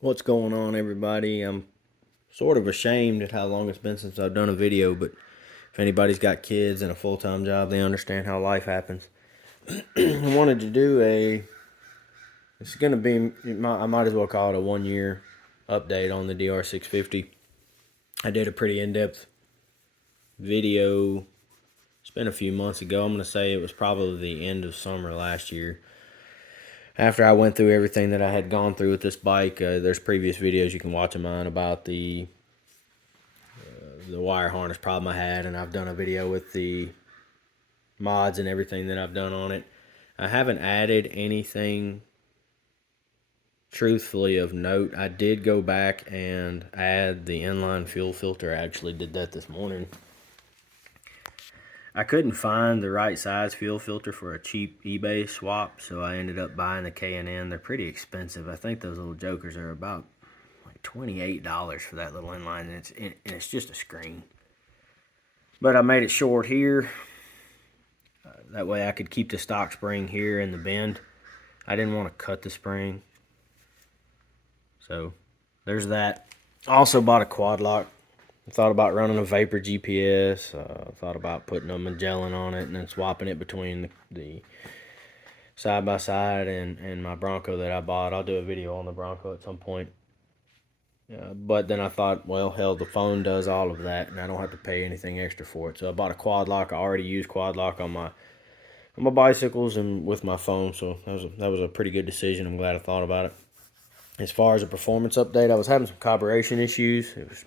What's going on, everybody? I'm sort of ashamed at how long it's been since I've done a video, but if anybody's got kids and a full-time job, they understand how life happens. I wanted to do it's going to be, I might as well call it a 1 year update on the DR650. I did a pretty in-depth video. It's been a few months ago. I'm going to say it was probably the end of summer last year. After I went through everything that I had gone through with this bike, there's previous videos you can watch of mine about the wire harness problem I had, and I've done a video with the mods and everything that I've done on it. I haven't added anything truthfully of note. I did go back and add the inline fuel filter. I actually did that this morning. I couldn't find the right size fuel filter for a cheap eBay swap, so I ended up buying the K&N. They're pretty expensive. I think those little jokers are about like $28 for that little inline, and it's just a screen. But I made it short here. That way I could keep the stock spring here in the bend. I didn't want to cut the spring. So there's that. Also bought a quad lock. I thought about running a Vapor GPS. Thought about putting a Magellan on it and then swapping it between the side-by-side and my Bronco that I bought. I'll do a video on the Bronco at some point. But then I thought, well, hell, the phone does all of that, and I don't have to pay anything extra for it. So I bought a quad lock. I already use quad lock on my bicycles and with my phone, so that was a pretty good decision. I'm glad I thought about it. As far as a performance update, I was having some carburation issues. It was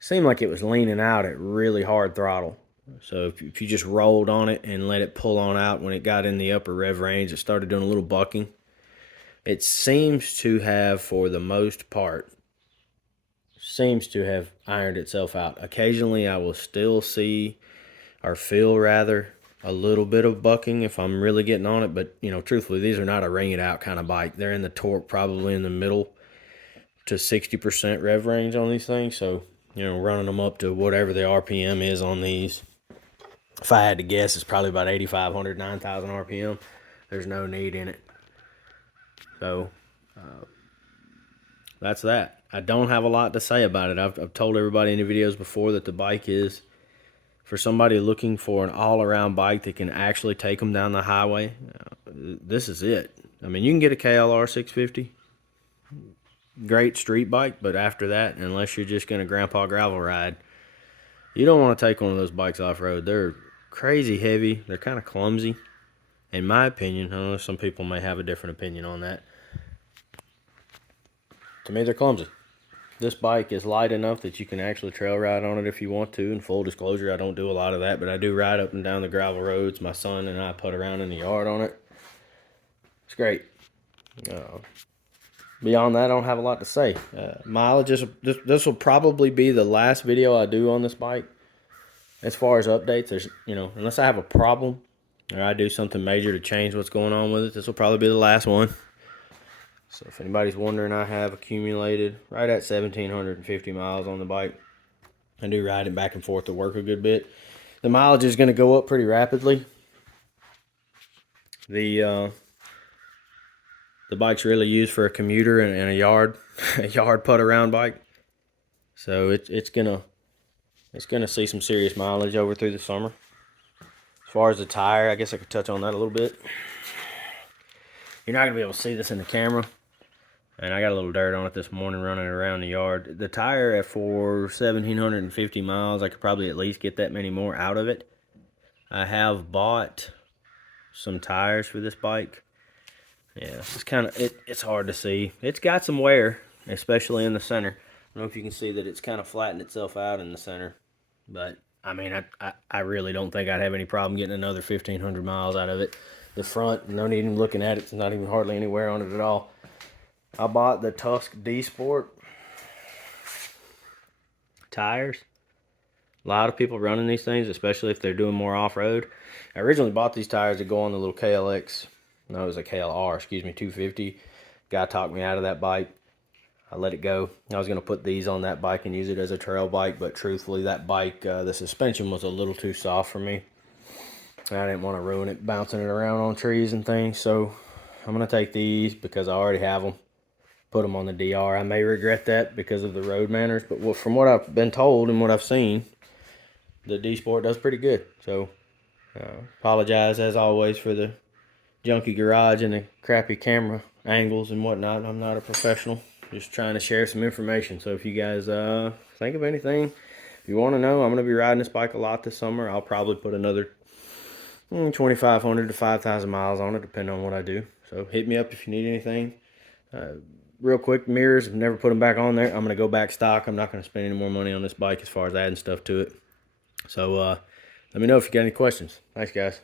seemed like it was leaning out at really hard throttle. So if you just rolled on it and let it pull on out, when it got in the upper rev range, it started doing a little bucking. It seems to have, for the most part, ironed itself out. Occasionally I will still see, or feel rather, a little bit of bucking if I'm really getting on it, but truthfully, these are not a ring it out kind of bike. They're in the torque probably in the middle to 60% rev range on these things, so running them up to whatever the RPM is on these, if I had to guess, it's probably about 8,500, 9,000 RPM. There's no need in it. So that's that. I don't have a lot to say about it. I've told everybody in the videos before that the bike is, for somebody looking for an all-around bike that can actually take them down the highway, this is it. I mean, you can get a KLR 650, great street bike, but after that, unless you're just going to grandpa gravel ride, you don't want to take one of those bikes off-road. They're crazy heavy. They're kind of clumsy, in my opinion. I don't know, some people may have a different opinion on that. To me, they're clumsy. This bike is light enough that you can actually trail ride on it if you want to. And full disclosure, I don't do a lot of that, but I do ride up and down the gravel roads. My son and I put around in the yard on it. It's great. Beyond that, I don't have a lot to say. Mileage, this will probably be the last video I do on this bike. As far as updates, there's, unless I have a problem or I do something major to change what's going on with it, this will probably be the last one. So if anybody's wondering, I have accumulated right at 1,750 miles on the bike. I do ride it back and forth to work a good bit. The mileage is going to go up pretty rapidly. The bike's really used for a commuter and a yard put around bike. So it's gonna see some serious mileage over through the summer. As far as the tire, I guess I could touch on that a little bit. You're not gonna be able to see this in the camera. And I got a little dirt on it this morning running around the yard. The tire, for 1,750 miles, I could probably at least get that many more out of it. I have bought some tires for this bike. Yeah, it's hard to see. It's got some wear, especially in the center. I don't know if you can see that it's kind of flattened itself out in the center. But, I mean, I really don't think I'd have any problem getting another 1,500 miles out of it. The front, no need in looking at it. It's not even hardly any wear on it at all. I bought the Tusk D Sport tires. A lot of people running these things, especially if they're doing more off-road. I originally bought these tires to go on the little KLX. No, it was a KLR, 250. Guy talked me out of that bike. I let it go. I was going to put these on that bike and use it as a trail bike, but truthfully, that bike, the suspension was a little too soft for me. I didn't want to ruin it bouncing it around on trees and things, so I'm going to take these because I already have them. put them on the DR. I may regret that because of the road manners, but from what I've been told and what I've seen, the D Sport does pretty good. So apologize as always for the junky garage and the crappy camera angles and whatnot. I'm not a professional, just trying to share some information. So if you guys think of anything, if you want to know, I'm going to be riding this bike a lot this summer. I'll probably put another 2,500 to 5,000 miles on it, depending on what I do. So hit me up if you need anything. Real quick, mirrors, I've never put them back on there. I'm going to go back stock. I'm not going to spend any more money on this bike as far as adding stuff to it. So let me know if you got any questions. Thanks, guys.